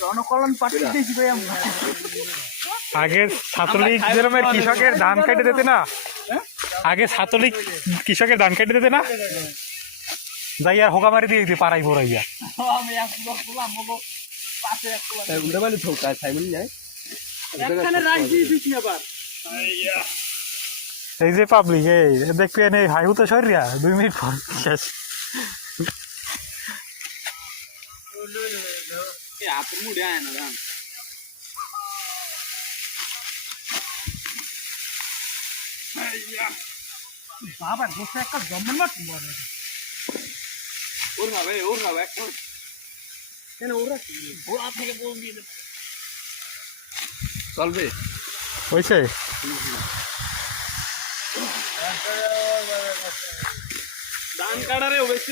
Janakalyan party দিয়েছি ভাই আমরা। আগে ছাত্রলীগ যেরকম কৃষকের ধান কেটে দিতে না, আগে ছাত্রলীগ কৃষকের ধান কেটে দিতে না, যাই আর হোকা মারি দিয়ে দিতে পাড়াই ভরাইয়া। আমি এক বক বললাম মগো পাশে এক বক উল্টা মানে ঠোকা সাইমন যায় একখানে রাখছি দিছি আবার। এই যে পাবলিক এই দেখবি এই হাইহু তো সরিয়া 2 মিনিট পর শেষ। হাতের মুড়ে আয় না ধান বাবা বসে একটা জম্মন মাঠ ওর হবে একটা কেন ওরা ওরা থেকে বল দিয়ে দেব চলবে হয়েছে ধান কাটারে বেশি